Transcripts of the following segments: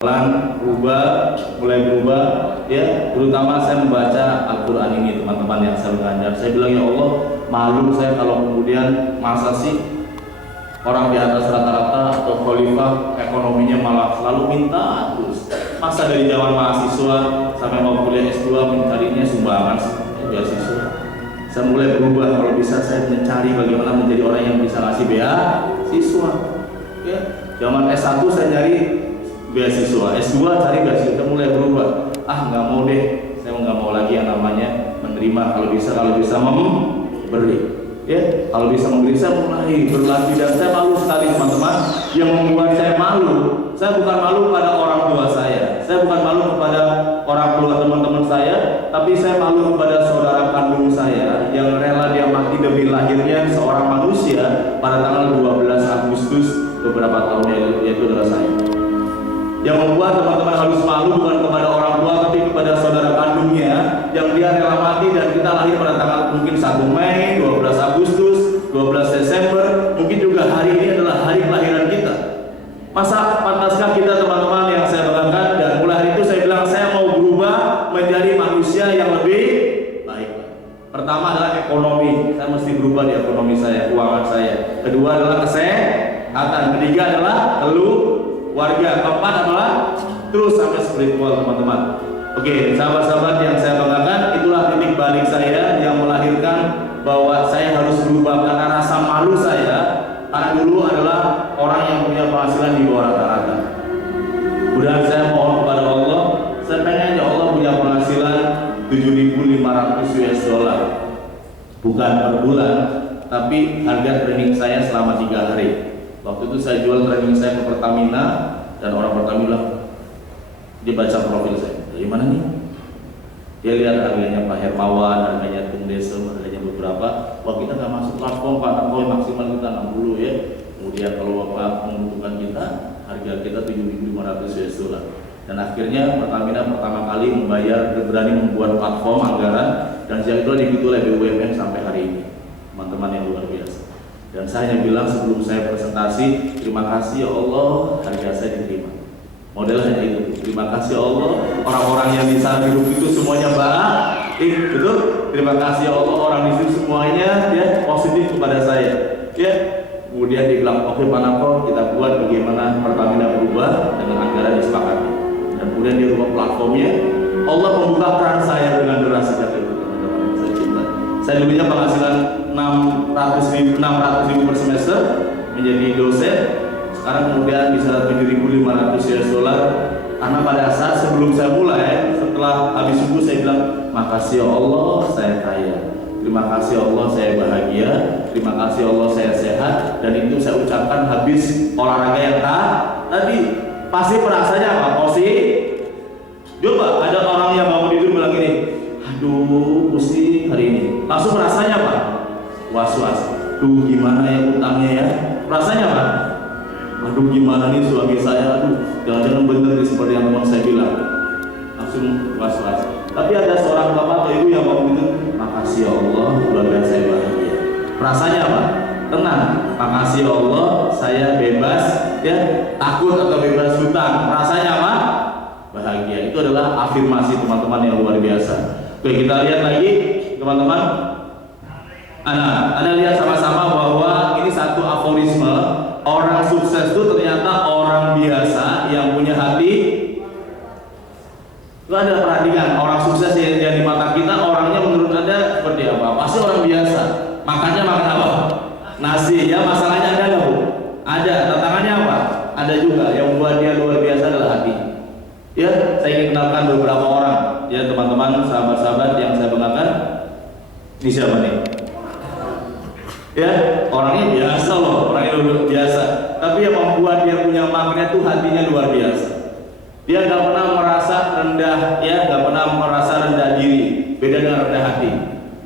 pelan mulai berubah ya, terutama saya membaca Al-Quran ini teman-teman yang saya belajar. Saya bilang ya Allah, malu saya kalau kemudian masa sih orang di atas rata-rata atau khalifah ekonominya malah selalu minta terus. Masa dari zaman mahasiswa sampai mau kuliah S2 mencarinya sumbangan beasiswa. Saya mulai berubah, kalau bisa saya mencari bagaimana menjadi orang yang bisa ngasih beasiswa ya. Zaman S1 saya nyari beasiswa, S2 cari beasiswa, kita mulai berubah. Nggak mau deh, saya nggak mau lagi yang namanya menerima. Kalau bisa memberi, ya. Kalau bisa memberi, saya mulai berlatih. Dan saya malu sekali teman-teman. Yang membuat saya malu, saya bukan malu pada orang tua saya bukan malu kepada orang tua teman-teman saya, tapi saya malu kepada saudara kandung saya yang rela dia mati demi lahirnya seorang manusia pada tanggal 12 Agustus beberapa tahun yang lalu, yaitu adalah saya. Yang membuat teman-teman harus malu bukan kepada orang tua, tapi kepada saudara kandungnya yang dia rela mati, dan kita lahir pada tanggal mungkin 1 Mei, 12 Agustus, 12 Desember, mungkin juga hari ini adalah hari kelahiran kita. Masa pantaskah kita teman-teman yang saya banggakan? Dan mulai hari itu saya bilang saya mau berubah menjadi manusia yang lebih baik. Pertama adalah ekonomi, saya mesti berubah di ekonomi saya, keuangan saya. Kedua adalah kesehatan. Ketiga adalah warga. Keempat adalah terus sampai spiritual teman-teman. Oke, sahabat-sahabat yang saya banggakan, itulah titik balik saya yang melahirkan bahwa saya harus berubah karena rasa malu saya. Karena dulu adalah orang yang punya penghasilan di bawah rata-rata. Kemudian saya mohon kepada Allah, saya pengen ya Allah punya penghasilan 7.500 US dollar, bukan per bulan, tapi harga training saya selama 3 hari. Waktu itu saya jual training saya ke Pertamina, dan orang Pertamina dia baca profil saya, dari mana nih? Dia lihat harganya Pak Hermawan, harganya Tung Desem, harganya beberapa. Wah, kita nggak masuk platform Pak, kalau maksimal kita 60 ya. Kemudian kalau Bapak membutuhkan kita, harga kita 7.500 US dollar. Dan akhirnya Pertamina pertama kali berani membuat platform anggaran, dan sejak itu diikuti oleh BUMN sampai hari ini. Teman-teman yang luar biasa. Dan saya hanya bilang sebelum saya presentasi, terima kasih ya Allah, harga saya diterima. Model hanya itu. Terima kasih ya Allah, orang-orang yang di sana hidup itu semuanya baik, betul. Terima kasih ya Allah, orang di situ semuanya ya positif kepada saya. Ya. Kemudian dia bilang, oke Pak Nako, kita buat bagaimana Pertamina berubah dengan anggaran disepakati. Dan kemudian dia ubah platformnya. Allah membuka keran saya dengan deras sejak itu, teman-teman yang saya cinta. Saya dulunya penghasilan 600.000 per semester menjadi dosen. Sekarang kemudian bisa 7.500 US dollar. Karena pada saat sebelum saya mulai, setelah habis subuh saya bilang, makasih ya Allah saya kaya, terima kasih ya Allah saya bahagia, terima kasih ya Allah saya sehat. Dan itu saya ucapkan habis olahraga yang tadi. Pasti perasaannya apa? Coba ada orang yang bangun tidur bilang gini, aduh pusing hari ini. Langsung rasanya apa? Was-was. Duh gimana ya utangnya ya? Rasanya apa? Aduh gimana nih suami saya, aduh jangan-jangan bener nih seperti yang teman saya bilang. Langsung was-was. Tapi ada seorang bapak atau ibu yang ngomong gitu, makasih ya Allah, keluarga saya bahagia. Rasanya apa? Tenang. Makasih ya Allah, saya bebas ya, takut atau bebas hutang. Rasanya apa? Bahagia. Itu adalah afirmasi teman-teman yang luar biasa. Oke, kita lihat lagi teman-teman. Anda lihat sama-sama bahwa ini satu aforisme. Orang sukses itu ternyata orang biasa yang punya hati. Itu ada perhatikan, orang sukses yang di mata kita, orangnya menurut Anda seperti apa? Pasti orang biasa. Makannya makan apa? Nasi. Ya, masalahnya ada nggak Bu? Ada. Tantangannya apa? Ada juga. Yang membuat dia luar biasa adalah hati. Ya, saya ingin kenalkan beberapa orang. Ya teman-teman, sahabat-sahabat yang saya banggakan. Ini siapa nih? Ya, orangnya biasa loh, orangnya luar biasa. Tapi yang membuat dia punya makna itu hatinya luar biasa. Dia nggak pernah merasa rendah, ya, nggak pernah merasa rendah diri. Beda dengan rendah hati.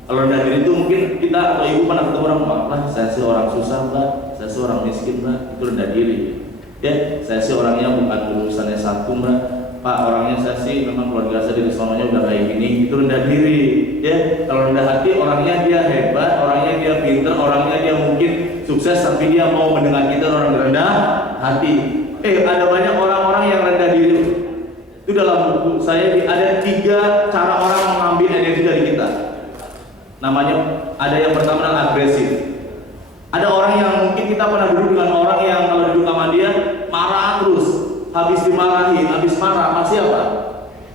Kalau rendah diri itu mungkin kita atau ibu pernah ketemu orang, Pak, saya sih orang susah, Pak, saya sih orang miskin, Pak, itu rendah diri. Ya, saya sih orangnya bukan lulusannya satu, Mbak. Pak, orangnya saya sih memang keluarga saya dari sononya udah kayak gini, itu rendah diri. Ya, kalau rendah hati orangnya dia hebat, orangnya dia pinter, orangnya dia mungkin sukses, tapi dia mau mendengar kita orang rendah hati. Ada banyak orang-orang yang rendah diri. Itu dalam buku saya ada 3 cara orang mengambil energi dari kita. Namanya ada yang pertama adalah agresif. Ada orang yang mungkin kita pernah duduk dengan orang yang kalau duduk sama dia marah terus, habis dimarahin, habis marah pasti apa?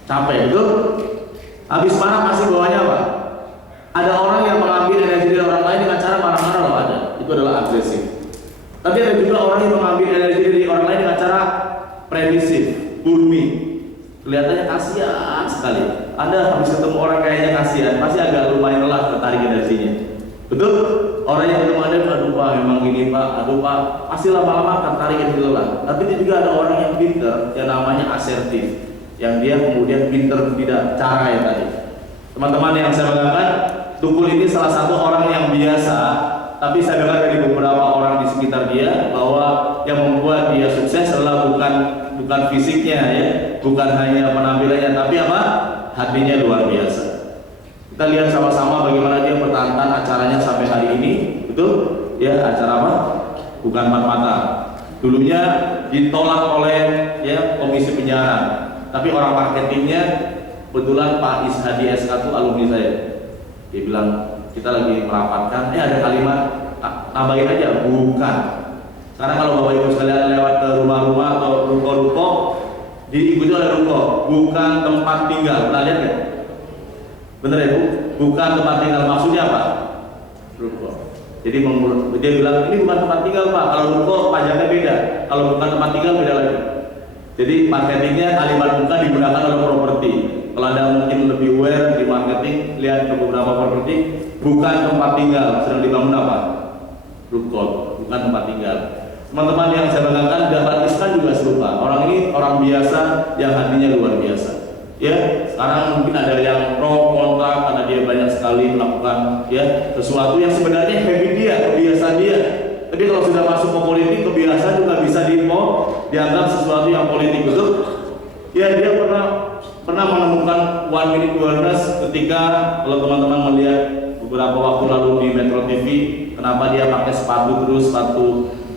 Capek, betul? Habis marah pasti bawahnya apa? Ada orang yang mengambil energi dari orang lain dengan cara marah-marah loh, ada. Itu adalah agresif. Tapi ada juga orang yang mengambil energi dari orang lain dengan cara permisif, bulmi. Kelihatannya kasihan sekali. Anda habis ketemu orang kayaknya kasihan, pasti agak lumayan lelah tertarik energinya. Betul? Orang yang ketemu Anda, aduh Pak, memang gini Pak, aduh Pak, pasti lama-lama akan tarik energi lelah. Tapi juga ada orang yang pinter, yang namanya asertif, yang dia kemudian pinter tidak cara ya tadi. Teman-teman yang saya banggakan, Tukul ini salah satu orang yang biasa, tapi saya dengar dari beberapa orang di sekitar dia bahwa yang membuat dia sukses adalah bukan fisiknya ya, bukan hanya penampilannya, tapi apa? Hatinya luar biasa. Kita lihat sama-sama bagaimana dia pertahankan acaranya sampai hari ini, betul? Ya, acara apa? Bukan Empat Mata. Dulunya ditolak oleh ya komisi penyiaran, tapi orang marketingnya kebetulan Pak Ishadi SK itu alumni saya. Dia bilang kita lagi merapatkan, ada kalimat tambahin aja, bukan. Sekarang kalau Bapak Ibu sekalian lewat ke rumah-rumah atau ruko-ruko, diikuti oleh ruko, bukan tempat tinggal. Pernah lihat nggak? Bener ya Bu? Bukan tempat tinggal, maksudnya apa? Ruko. Jadi dia bilang ini bukan tempat tinggal Pak. Kalau ruko pajaknya beda, kalau bukan tempat tinggal beda lagi. Jadi marketingnya kalimat bukan digunakan oleh properti. Kalau Anda mungkin lebih aware di marketing, lihat ke beberapa properti, bukan tempat tinggal, sedang dibangun apa? Ruko, bukan tempat tinggal. Teman-teman yang saya banggakan, Dahlan Iskan juga serupa. Orang ini orang biasa yang hatinya luar biasa. Ya, sekarang mungkin ada yang pro kontra karena dia banyak sekali melakukan ya sesuatu yang sebenarnya habit dia, kebiasaan dia. Tapi kalau sudah masuk ke politik, kebiasaan juga bisa dianggap sesuatu yang politik, betul? Ya, dia pernah menemukan 1 minute awareness ketika kalau teman-teman melihat beberapa waktu lalu di Metro TV, kenapa dia pakai sepatu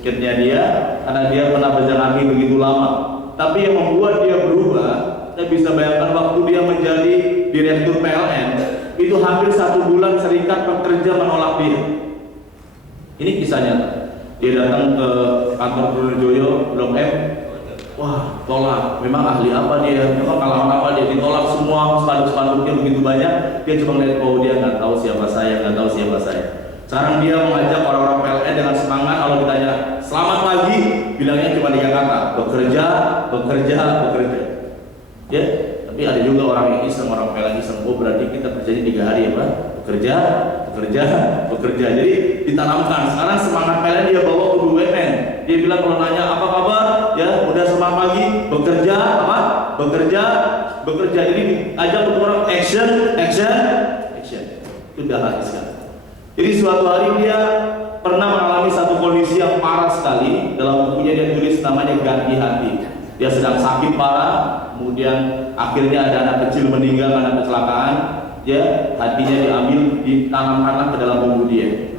kitnya dia, karena dia pernah berjalan begitu lama. Tapi yang membuat dia berubah, saya bisa bayangkan waktu dia menjadi direktur PLN, itu hampir 1 bulan serikat pekerja menolak dia. Ini kisahnya. Dia datang ke kantor Trunojoyo, Blok M. Wah, tolak. Memang ahli apa dia? Memang kalangan apa dia? Ditolak semua, spanduk-spanduknya begitu banyak. Dia cuma lihat, oh dia nggak tahu siapa saya, nggak tahu siapa saya. Sekarang dia mengajak orang-orang PLN dengan semangat. Kalau ditanya selamat pagi, bilangnya cuma 3 kata, bekerja, bekerja, bekerja. Ya, tapi ada juga orang yang iseng, orang PLN iseng. Oh berarti kita kerjanya 3 hari ya Pak? Bekerja, bekerja, bekerja. Jadi ditanamkan. Sekarang semangat PLN dia bawa ke BUMN. Dia bilang kalau nanya apa kabar, ya udah semangat pagi, bekerja, apa? Bekerja, bekerja. Jadi ajak orang action, action, action. Itu udah habiskan. Jadi suatu hari dia pernah mengalami satu kondisi yang parah sekali. Dalam bukunya dia tulis namanya ganti hati. Dia sedang sakit parah, kemudian akhirnya ada anak kecil meninggal karena kecelakaan. Ya, hatinya diambil, ditanamkanlah ke dalam tubuh dia.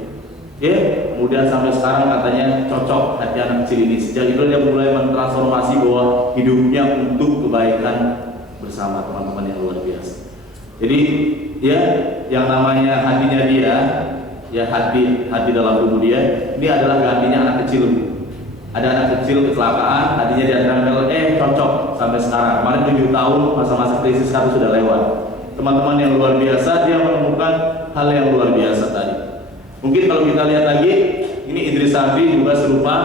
Ya, kemudian sampai sekarang katanya cocok hati anak kecil ini. Sejak itu dia mulai mentransformasi bahwa hidupnya untuk kebaikan bersama teman-teman yang luar biasa. Jadi ya, yang namanya hatinya dia, ya hati dalam tubuh dia, ini adalah gantinya anak kecil. Ada anak kecil kecelakaan, hatinya diantarkan cocok sampai sekarang. Kemarin 7 tahun masa-masa krisis sekarang sudah lewat. Teman-teman yang luar biasa, dia menemukan hal yang luar biasa tadi. Mungkin kalau kita lihat lagi, ini Idris Sadri juga serupa,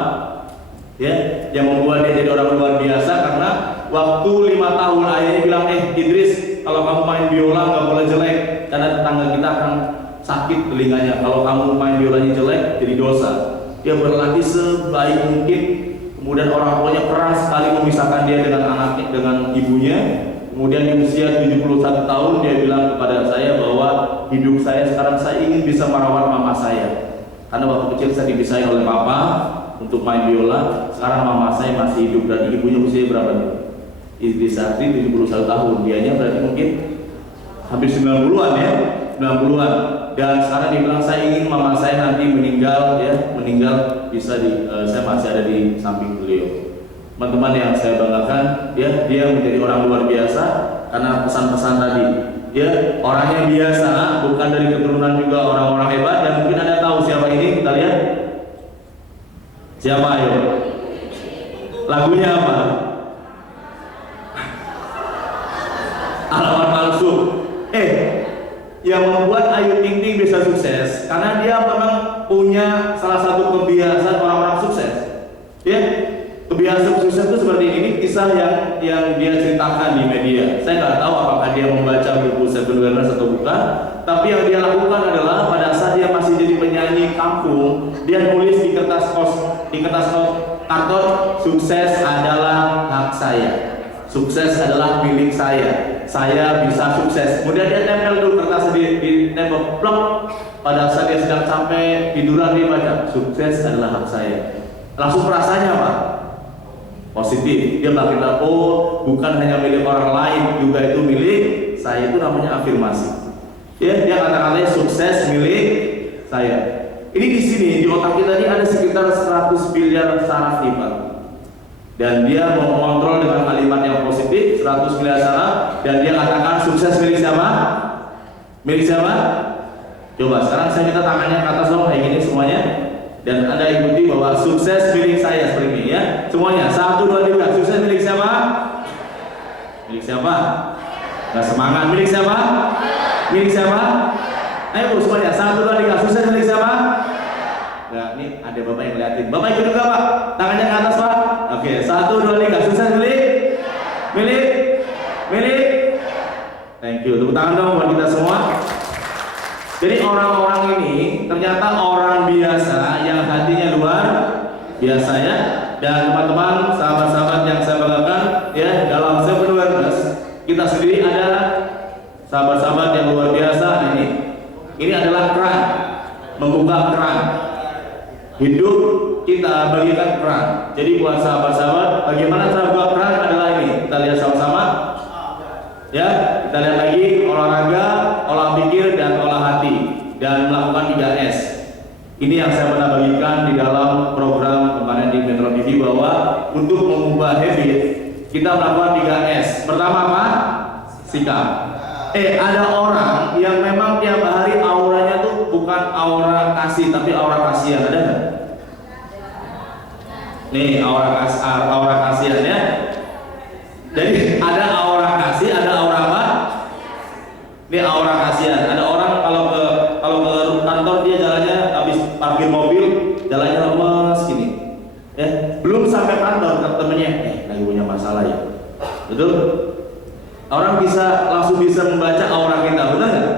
ya, yang membuat dia jadi orang luar biasa karena waktu 5 tahun ayahnya bilang, Idris, kalau kamu main biola nggak boleh jelek, karena tetangga kita akan sakit telinganya. Kalau kamu main biolanya jelek, jadi dosa. Dia berlatih sebaik mungkin, kemudian orang tuanya keras sekali memisahkan dia dengan anaknya, dengan ibunya. Kemudian di usia 71 tahun dia bilang kepada saya bahwa hidup saya sekarang saya ingin bisa merawat mama saya. Karena waktu kecil saya dipisahin oleh papa untuk main biola. Sekarang mama saya masih hidup dan ibunya usia berapa nih? Idris Sadri 71 tahun. Dianya berarti mungkin hampir 90-an ya, 90-an. Dan sekarang dia bilang saya ingin mama saya nanti meninggal ya, meninggal bisa saya masih ada di samping beliau. teman-teman yang saya banggakan, ya, dia menjadi orang luar biasa karena pesan-pesan tadi. Ya, orangnya biasa, bukan dari keturunan juga orang-orang hebat. Dan mungkin Anda tahu siapa ini, kita lihat. Siapa ayo? Lagunya apa? Alamat palsu. Yang membuat Ayu Ting Ting bisa sukses karena dia memang punya salah satu kebiasaan orang-orang sukses. Ya, kebiasaan sukses itu seperti ini, kisah yang dia ceritakan di media. Saya nggak tahu apakah dia membaca buku Seven Wonders atau bukan, tapi yang dia lakukan adalah pada saat dia masih jadi penyanyi kampung, dia nulis di kertas karton, sukses adalah hak saya, sukses adalah milik saya bisa sukses. Kemudian dia tempel dulu kertas di tembok, plok. Pada saat dia sedang sampai tiduran dia baca, sukses adalah hak saya. Langsung perasaannya apa? Positif. Dia makin tahu, oh, bukan hanya milik orang lain, juga itu milik saya. Itu namanya afirmasi. Ya, dia kata-katanya sukses milik saya. Ini di sini di otak kita ini ada sekitar 100 miliar saraf lipat. Dan dia mau mengontrol dengan kalimat yang positif 100 miliar saraf, dan dia katakan sukses milik siapa? Milik siapa? Coba sekarang saya minta tangannya ke atas dong kayak gini semuanya. Dan Anda ikuti bahwa sukses milik saya seperti ini ya. Semuanya 1, 2, 3. Sukses milik siapa? Milik siapa? Nah, semangat. Milik siapa? Milik siapa? Ayo semuanya 1, 2, 3. Sukses milik siapa? Nah, ini ada Bapak yang ngeliatin. Bapak ikut juga Pak. Tangannya ke atas Pak. Oke, 1, 2, 3. Sukses milik? Milik? Milik? Thank you. Tepuk tangan dong buat kita semua. Jadi orang-orang ini ternyata orang biasa yang hatinya luar biasa ya. Dan teman-teman, sahabat-sahabat yang saya banggakan ya, dalam Seven Wonders kita sendiri ada sahabat-sahabat yang luar biasa. Ini adalah keran, membuka keran. Hidup kita bagikan keran. Jadi buat sahabat-sahabat, bagaimana cara buka keran adalah ini. Kita lihat sama-sama. Ya, kita lihat lagi olahraga, olah pikir dan olah hati, dan melakukan 3S. Ini yang saya pernah bagikan di dalam program kemarin di Metro TV, bahwa untuk mengubah habit kita melakukan 3S. Pertama apa? Sikap. Ada orang yang memang tiap hari auranya tuh bukan aura kasih tapi aura kasihan, ada nggak? Nih aura kasihan ya. Jadi ada aura kasih, ada aura apa? Ini aura kasihan. Ada orang kalau ke kantor dia jalannya habis parkir mobil, jalannya lemes gini. Belum sampai kantor temennya, lagi punya masalah ya. Betul? Orang langsung bisa membaca aura kita, benar nggak?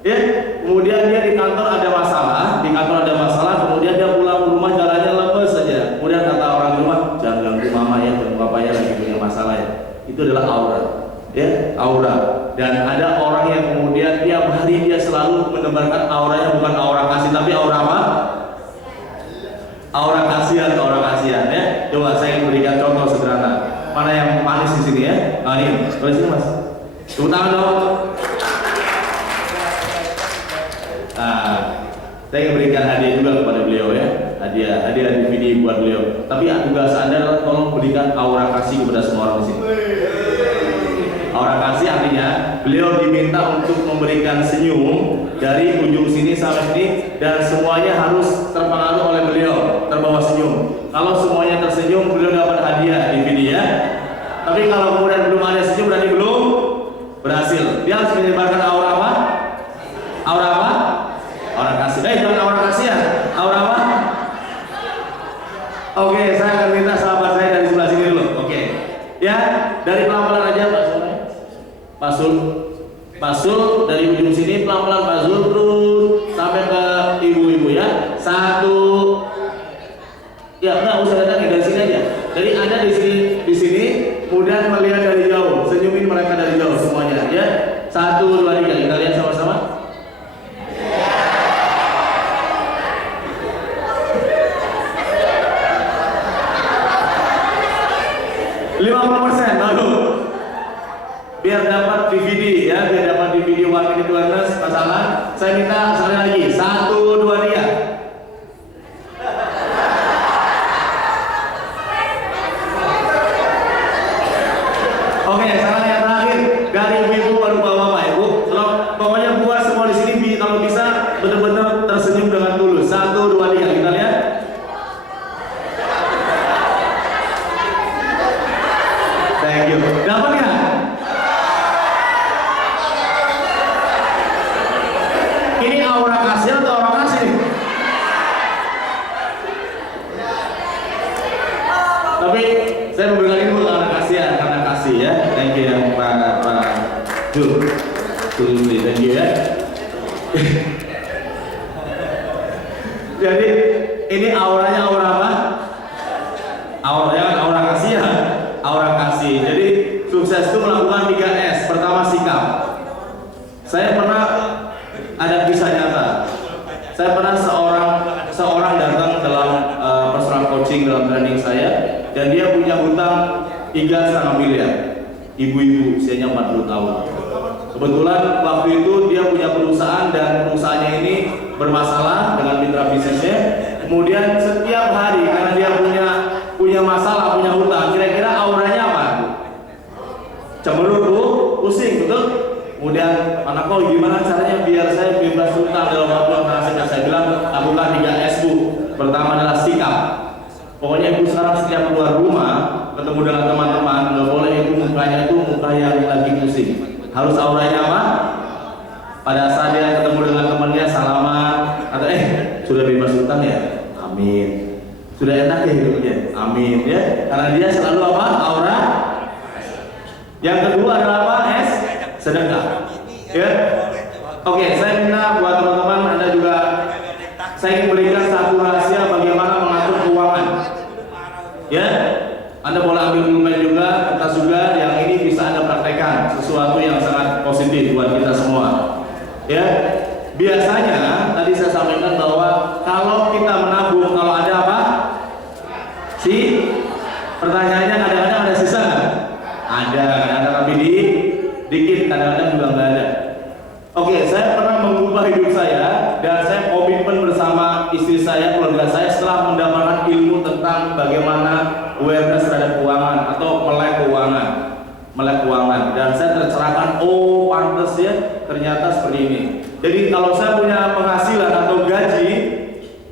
Ya. Kemudian dia di kantor ada masalah, kemudian dia pulang ke rumah jalannya lemes saja. Kemudian kata orang di rumah, jangan ganggu mama ya, dan bapaknya lagi punya masalah ya. Itu adalah aura, ya, aura. Dan ada orang yang kemudian tiap hari dia selalu menebarkan auranya bukan aura kasih tapi aura apa? Aura kasihan ya. Coba saya berikan contoh sederhana. Mana yang manis di sini ya? Nah ini, boleh sini Mas. Tepuk tangan dong. Nah, saya ingin berikan hadiah juga kepada beliau ya. Hadiah DVD buat beliau. Tapi tugas Anda adalah tolong berikan aura kasih kepada semua orang di sini. Aura kasih artinya beliau diminta untuk memberikan senyum dari ujung sini sampai sini, dan semuanya harus terpengaruh oleh beliau, terbawa senyum. Kalau semuanya tersenyum, beliau dapat hadiah DVD ya. Tapi kalau kemudian belum ada senyum, berarti belum berhasil. Dia harus menyebarkan aura apa? Aura apa? Aura kasih. Jangan aura kasih ya. Aura apa? Oke, saya akan minta sahabat saya dari sebelah sini dulu. Oke. Ya, dari pelan-pelan aja Pak Sul. Pak Sul dari ujung sini pelan-pelan Pak Sul terus sampai ke ibu-ibu ya. 1. Ya, enggak usah datang dari sini aja. Jadi Anda di sini kemudian melihat dari jauh, senyumin mereka dari jauh semuanya ya. 1, 2, 3. Kita lihat sama-sama. Biar dapat DVD ya, biar dapat DVD One Minute Wonders pasangan. Saya minta sekali lagi 1, 2, 3. Dapat nggak? Ini aura kasih atau orang kasih? Tapi saya memberikan ini bukan karena kasihan, karena kasih ya. Thank you yang Pak Jul, thank you ya. Jadi ini auranya aura apa? Aura kasih ya, aura kasih. Jadi sukses itu melakukan 3S. Pertama sikap. Saya pernah ada kisah nyata. Saya pernah seorang datang dalam personal coaching dalam training saya, dan dia punya hutang 3,5 miliar. Ibu-ibu usianya 40 tahun. Kebetulan waktu itu dia punya perusahaan dan perusahaannya ini bermasalah dengan mitra bisnisnya. Kemudian setiap hari karena dia punya masalah, punya hutang, kira-kira auranya apa? Cemberut, Bu, pusing, betul? Kemudian anakku gimana caranya biar saya bebas hutang dalam waktu yang terasa? Saya bilang lakukan 3S, Bu. Pertama adalah sikap. Pokoknya ibu sekarang setiap keluar rumah ketemu dengan teman-teman nggak boleh ibu mukanya itu muka yang lagi pusing. Harus auranya apa? Pada saat dia ketemu dengan temannya salaman atau sudah bebas hutang ya? Amin. Sudah enak ya hidupnya? Amin ya. Karena dia selalu apa? Aura. Yang kedua adalah apa? S. Sedekah. Ya. Oke, saya minta buat teman-teman Anda juga, saya ingin berikan satu rahasia bagaimana mengatur keuangan. Ya, Anda boleh ambil pulpen juga, kertas juga, yang ini bisa Anda praktekkan, sesuatu yang sangat positif buat kita semua. Ya, biasanya tadi saya sampaikan bahwa kalau kita menabung, kalau ada apa? Pertanyaannya kadang-kadang ada sisa nggak? Ada, kadang-kadang tapi dikit, kadang-kadang juga nggak ada. Oke, saya pernah mengubah hidup saya dan saya komitmen bersama istri saya, keluarga saya setelah mendapatkan ilmu tentang bagaimana awareness terhadap keuangan atau melek keuangan, dan saya tercerahkan, oh pantas ya, ternyata seperti ini. Jadi kalau saya punya penghasilan atau gaji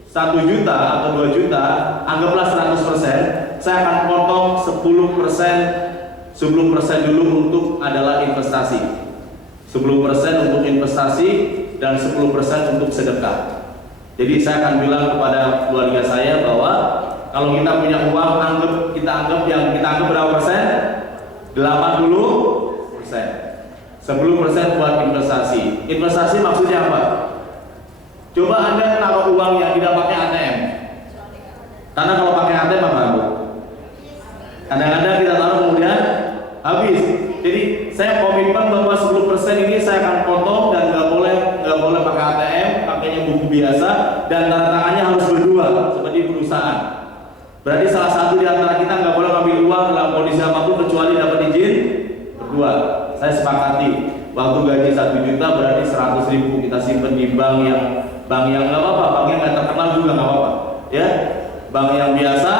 1 juta atau 2 juta, anggaplah 100%, saya akan potong 10% dulu untuk adalah investasi. 10% untuk investasi dan 10% untuk sedekah. Jadi saya akan bilang kepada keluarga saya bahwa kalau kita punya uang, kita anggap berapa persen? 80%. 10% buat investasi. Investasi maksudnya apa? Coba Anda taruh uang yang tidak pakai ATM. Karena kalau pakai ATM apa, Bu? Kadang-kadang kita taruh kemudian habis. Jadi saya komitmen bahwa 10% ini saya akan potong dan nggak boleh pakai ATM, pakainya buku biasa, dan tanda tangannya harus berdua seperti perusahaan. Berarti salah satu di antara kita nggak boleh ngambil uang dalam kondisi apapun kecuali dapat izin berdua. Saya sepakati waktu gaji 1 juta berarti 100.000 kita simpen di bank yang nggak apa-apa, bank yang nggak terkenal juga nggak apa-apa, ya, bank yang biasa.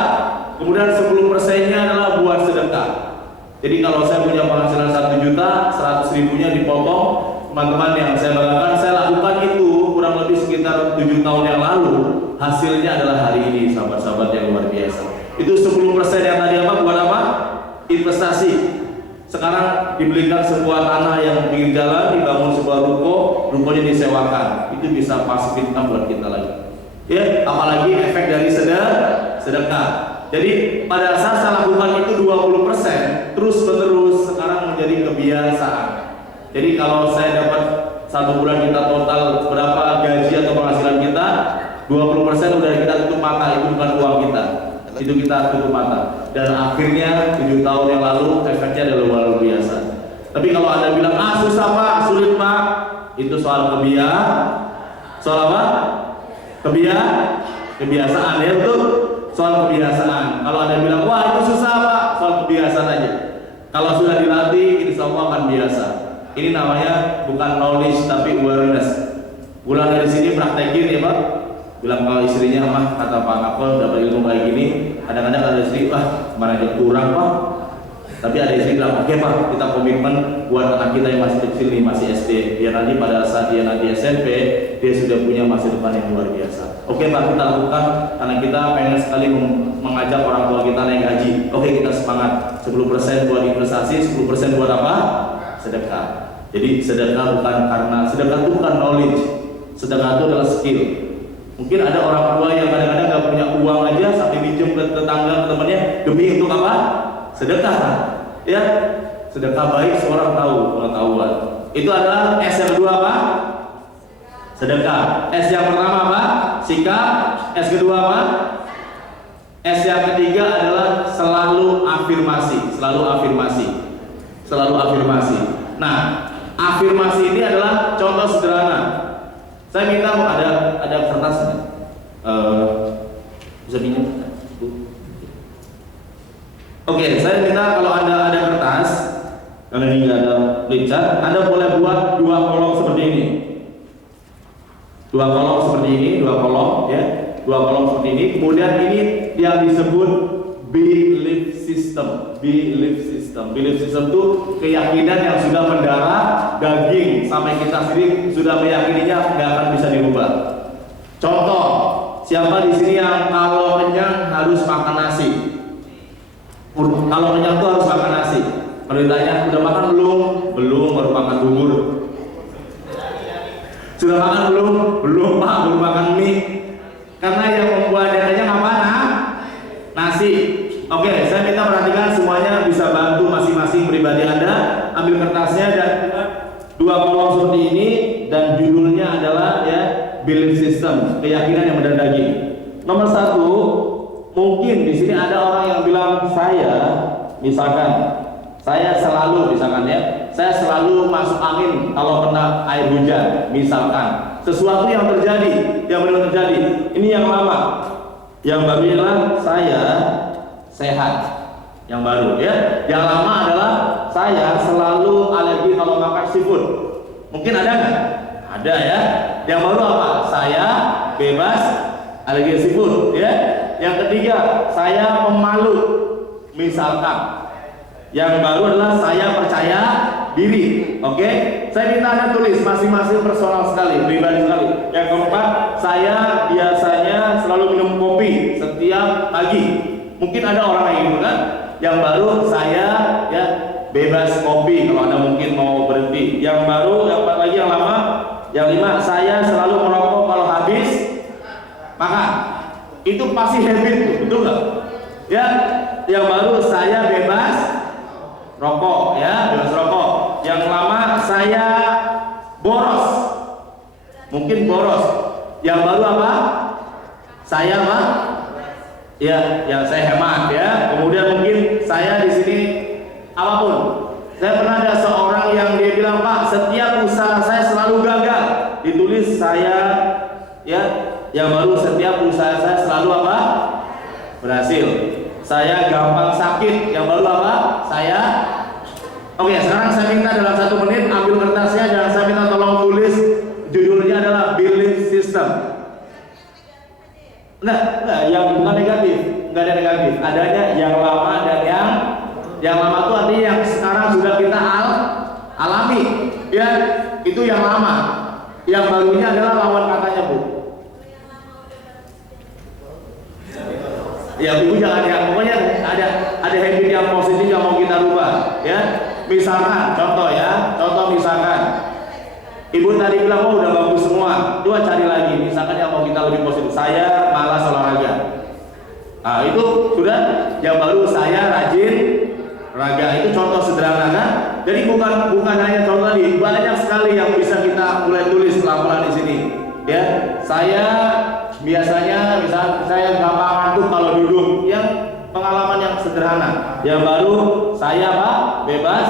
Kemudian 10%-nya adalah buat sedekah. Jadi kalau saya punya penghasilan 1 juta, 100.000-nya dipotong. Teman-teman yang saya banggakan, saya lakukan itu kurang lebih sekitar 7 tahun yang lalu. Hasilnya adalah hari ini, sahabat-sahabat yang luar biasa. Itu 10% yang tadi apa? Buat apa? Investasi. Sekarang dibelikan sebuah tanah yang pinggir jalan, dibangun sebuah rukonya disewakan. Itu bisa pasif income buat kita lagi. Ya, apalagi efek dari sedekah. Jadi pada saat saya lakukan itu 20% terus menerus, sekarang menjadi kebiasaan. Jadi kalau saya dapat 1 bulan kita total berapa gaji atau penghasilan kita, 20% udah kita tutup mata, itu bukan uang kita, itu kita tutup mata. Dan akhirnya 7 tahun yang lalu efeknya adalah luar biasa. Tapi kalau Anda bilang susah Pak, sulit Pak, itu soal soal apa? Kebiasaan ya, betul. Soal kebiasaan. Kalau Anda bilang wah itu susah Pak, soal kebiasaan aja. Kalau sudah dilatih, insya Allah akan biasa. Ini namanya bukan knowledge tapi awareness. Pulang dari sini praktekin ya Pak. Bilang kalau istrinya mah kata Pak Kapol dapat ilmu kayak gini, kadang-kadang ada istri wah mana aja kurang Pak. Tapi ada istri bilang, oke Pak, kita komitmen buat anak kita yang masih kecil nih, masih SD, biar nanti pada saat dia nanti SMP, dia sudah punya masa depan yang luar biasa. Oke Pak, kita lakukan karena kita pengen sekali mengajak orang tua kita naik haji. Oke, kita semangat. 10% buat investasi, 10% buat apa? Sedekah. Jadi sedekah bukan karena sedekah itu bukan knowledge, sedekah itu adalah skill. Mungkin ada orang tua yang kadang-kadang nggak punya uang aja sampai minjem ke tetangga, ke temannya demi untuk apa? Sedekah, ya. Sedekah baik seorang tahu pengetahuan. Itu adalah S yang kedua apa? Sedekah. S yang pertama apa? Sikap. S kedua apa? S yang ketiga adalah selalu afirmasi, selalu afirmasi, selalu afirmasi. Nah, afirmasi ini adalah contoh sederhana. Saya minta ada kertas, bisa pinjam? Oke, saya minta kalau Anda ada kertas, karena ini nggak ada flipchart, Anda boleh buat 2 kolom seperti ini. 2 kolom seperti ini, 2 kolom ya. 2 kolom seperti ini. Kemudian ini yang disebut belief system. Belief system. Belief system itu keyakinan yang sudah mendarah daging sampai kita sendiri sudah meyakininya nggak akan bisa dirubah. Contoh, siapa di sini yang kalau kenyang harus makan nasi? Kalau kenyang tuh harus makan nasi. Kalau ditanya udah makan belum? Belum, baru makan bubur. Sudah makan belum? Belum Pak, baru makan mie. Karena yang membuat dadanya apa? Nasi. Oke, saya minta perhatikan semuanya, bisa bantu masing-masing pribadi Anda. Ambil kertasnya dan 2 kolom seperti ini dan judulnya adalah ya belief system, keyakinan yang mendarah daging. Nomor 1, mungkin di sini ada orang yang bilang saya selalu misalkan ya, saya selalu masuk angin kalau kena air hujan, misalkan sesuatu yang terjadi, yang benar terjadi. Ini yang lama, yang baru adalah saya sehat, yang baru ya. Yang lama adalah saya selalu alergi kalau makan seafood. Mungkin ada nggak? Ada ya. Yang baru apa? Saya bebas alergi seafood ya. Yang ketiga, saya pemalu, misalkan. Yang baru adalah saya percaya diri. Oke, saya minta Anda tulis masing-masing personal sekali, pribadi sekali. Yang keempat, saya biasanya selalu minum kopi setiap pagi. Mungkin ada orang yang gitu kan. Yang baru saya ya bebas kopi kalau Anda mungkin mau berhenti. Yang baru, yang lagi yang lama, yang 5, saya selalu merokok kalau habis makan. Itu pasti habit, betul nggak? Ya, yang baru saya bebas rokok, ya, bebas rokok. Yang lama saya boros, mungkin boros. Yang baru apa? Saya apa? Ya, yang saya hemat, ya. Kemudian mungkin saya di sini apapun. Saya pernah ada seorang yang dia bilang, Pak, setiap usaha saya selalu gagal. Ditulis saya, ya. Yang baru setiap usaha saya selalu apa? Berhasil. Saya gampang sakit. Yang baru apa? Saya. Oke, sekarang saya minta dalam 1 menit ambil kertasnya dan saya minta tolong tulis judulnya adalah belief system. Nah, yang bukan negatif, nggak ada negatif. Adanya yang lama dan yang lama itu artinya yang sekarang sudah kita alami, ya. Itu yang lama. Yang barunya adalah lawan katanya, Bu. Ya, Ibu jangan ya, pokoknya ada habit yang positif yang mau kita rubah, ya. Misalkan, contoh misalkan Ibu tadi bilang, oh udah bagus semua, coba cari lagi, misalkan yang mau kita lebih positif. Saya malas olahraga. Nah, itu sudah. Yang baru saya rajin olahraga. Itu contoh sederhana kan? Jadi bukan hanya contoh tadi, banyak sekali yang bisa kita mulai tulis pelan-pelan di sini. Ya, saya biasanya misal saya gampang ngantuk kalau duduk, yang pengalaman yang sederhana. Yang baru saya apa? Bebas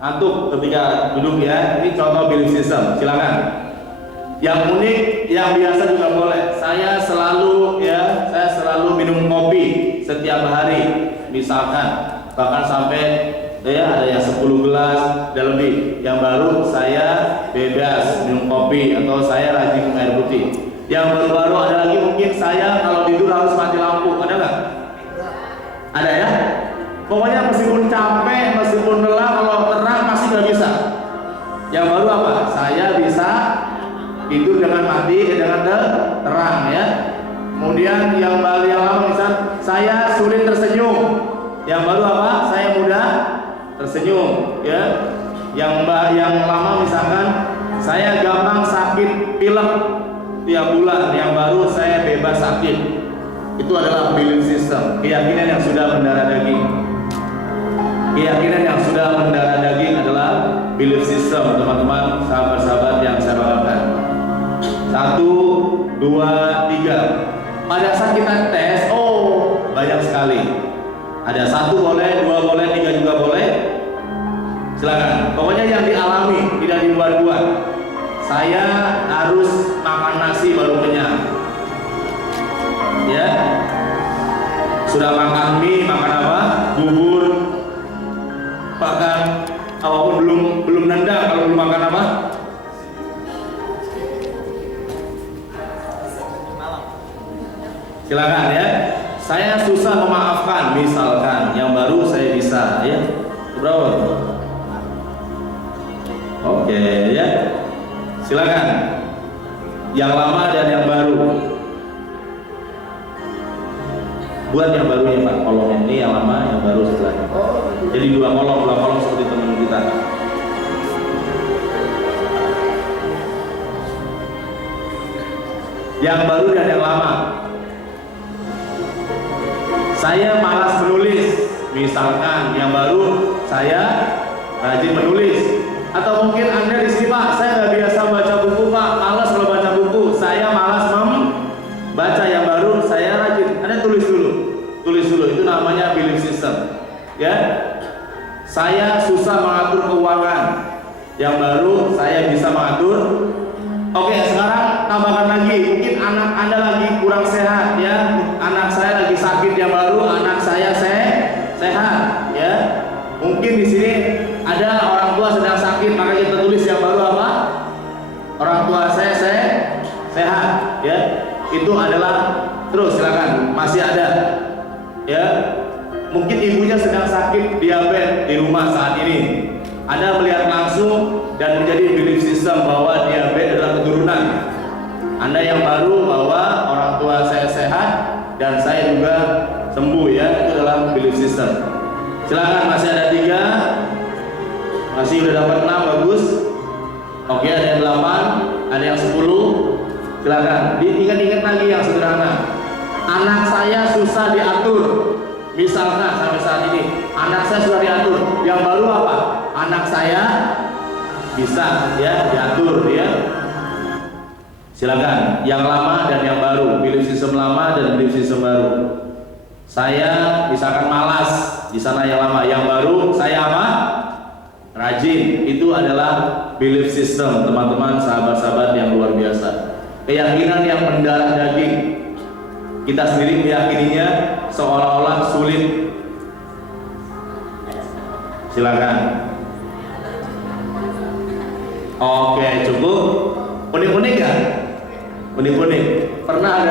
ngantuk ketika duduk, ya. Ini contoh belief system. Silakan. Yang unik, yang biasa juga boleh. Saya selalu minum kopi setiap hari, misalkan bahkan sampai ya ada yang 10 gelas dan lebih. Yang baru saya bebas minum kopi atau saya rajin minum air putih. Yang baru-baru ada lagi mungkin saya kalau tidur harus mati lampu. Ada nggak? Ada ya? Pokoknya meskipun capek tidur dengan mati, dengan terang ya. Kemudian yang lama misal saya sulit tersenyum. Yang baru apa? Saya mudah tersenyum ya. Yang lama misalkan saya gampang sakit pilek tiap bulan. Yang baru saya bebas sakit. Itu adalah belief system, keyakinan yang sudah mendarah daging. Keyakinan yang sudah mendarah daging adalah belief system, teman-teman, sahabat-sahabat yang saya banggakan. 1, 2, 3. Pada saat kita tes, banyak sekali. Ada 1 boleh, 2 boleh, 3 juga boleh. Silakan. Pokoknya yang dialami, tidak dibuat-buat. Saya harus makan nasi baru kenyang. Ya. Sudah makan mie, makan apa? Bubur. Makan apapun belum nendang kalau belum makan apa? Silakan ya. Saya susah memaafkan, misalkan. Yang baru saya bisa ya. Berapa? Oke ya. Silakan. Yang lama dan yang baru. Buat yang barunya Pak, kolom ini yang lama, yang baru setelahnya. Jadi dua kolom seperti teman kita. Yang baru dan yang lama. Saya malas menulis, misalkan. Yang baru saya rajin menulis. Atau mungkin Anda di sini Pak, saya nggak biasa baca buku Pak, malas kalau baca buku. Saya malas membaca. Yang baru saya rajin. Anda tulis dulu, itu namanya belief system. Ya, saya susah mengatur keuangan. Yang baru saya bisa mengatur. Oke, sekarang tambahkan lagi. Mungkin anak Anda lagi kurang sehat ya. Anak saya lagi sakit. Yang baru anak saya sehat ya. Mungkin di sini ada orang tua sedang sakit, maka kita tulis yang baru apa? Orang tua saya sehat ya. Itu adalah terus silakan masih ada ya. Mungkin ibunya sedang sakit diabetes di rumah saat ini. Anda melihat langsung dan menjadi belief system bahwa diabetes adalah keturunan. Anda yang baru bahwa orang tua saya sehat dan saya juga sembuh ya. Itu adalah belief system. Silakan, masih ada 3. Masih udah dapat 6, bagus. Oke, ada yang 8, ada yang 10. Silakan, diingat-ingat lagi yang sederhana. Anak saya susah diatur. Misalkan sampai saat ini, anak saya sudah diatur. Yang baru apa? Anak saya bisa ya diatur ya. Silakan, yang lama dan yang baru, belief system lama dan belief system baru. Saya misalkan malas, di sana yang lama. Yang baru saya apa? Rajin. Itu adalah belief system, teman-teman, sahabat-sahabat yang luar biasa. Keyakinan yang mendarah daging. Kita sendiri meyakininya seolah-olah sulit. Silakan. Oke, cukup. Unik-unik ya? Unik-unik. Pernah ada